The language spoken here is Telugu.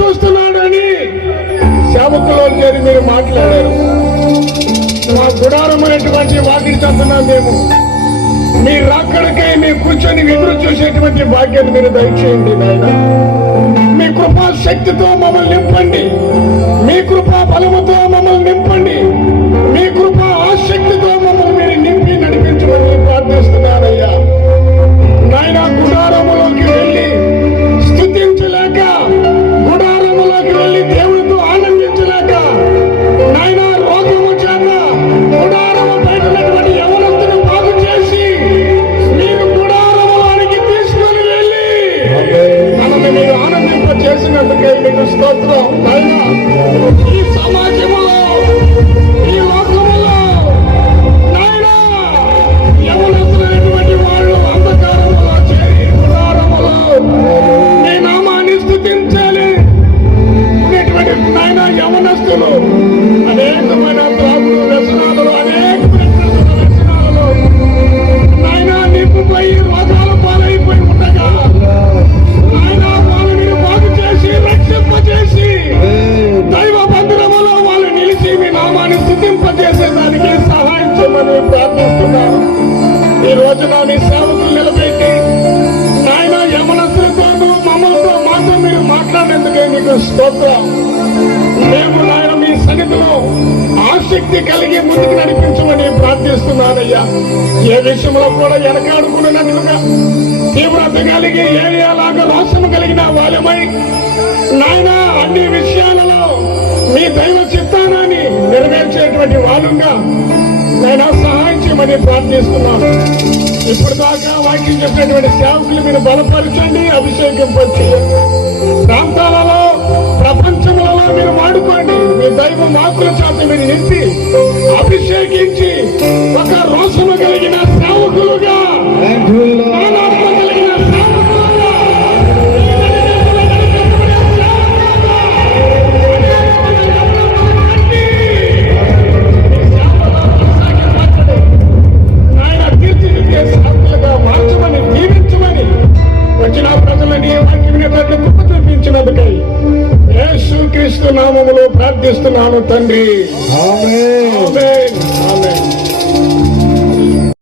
చూస్తున్నాడని సేవకులో చేరి మీరు మాట్లాడారు. మా గుడారం అనేటువంటి వాకిటి చందున మేము. మీ రాక్కడికై మీ కూర్చొని ఎదురు చూసేటువంటి భాగ్యాన్ని మీరు దయచేయండి నాయన. మీ కృపా శక్తితో మమ్మల్ని నింపండి. మీ కృపా బలముతో స్తోత్రం నాయన ఈ సమాజంలో ఈ ఈ రోజున మీ సేవకులు నిలబెట్టి నాయన యమనస్తులతోనూ మమ్మల్తో మాతో మీరు మాట్లాడేందుకే మీకు స్తోత్రం. మేము నాయన మీ సన్నిధిలో ఆసక్తి కలిగి ముందుకు నడిపించమని ప్రార్థిస్తున్నానయ్యా. ఏ విషయంలో కూడా వెనకాడుకున్నట్లుగా తీవ్రత కలిగి ఏరియాలాగా రోషము కలిగిన వాళ్ళమై నాయన అన్ని విషయాలలో మీ దైవ చిత్తానాన్ని నెరవేర్చేటువంటి వాళ్ళుగా నేను సహా చేయమని ప్రార్థిస్తున్నాను ఇప్పుడు దాకా వాక్యం చెప్పినటువంటి సేవకులు మీరు బలపరచండి అభిషేకింపచ్చి ప్రాంతాలలో ప్రపంచంలో మీరు వాడుకోండి మీ దైవ వాకుల చేత మీరు నింపి అభిషేకించి చూపించినందుకై యేసు క్రీస్తు నామములో ప్రార్థిస్తున్నాను తండ్రి ఆమేన్. ఆమేన్.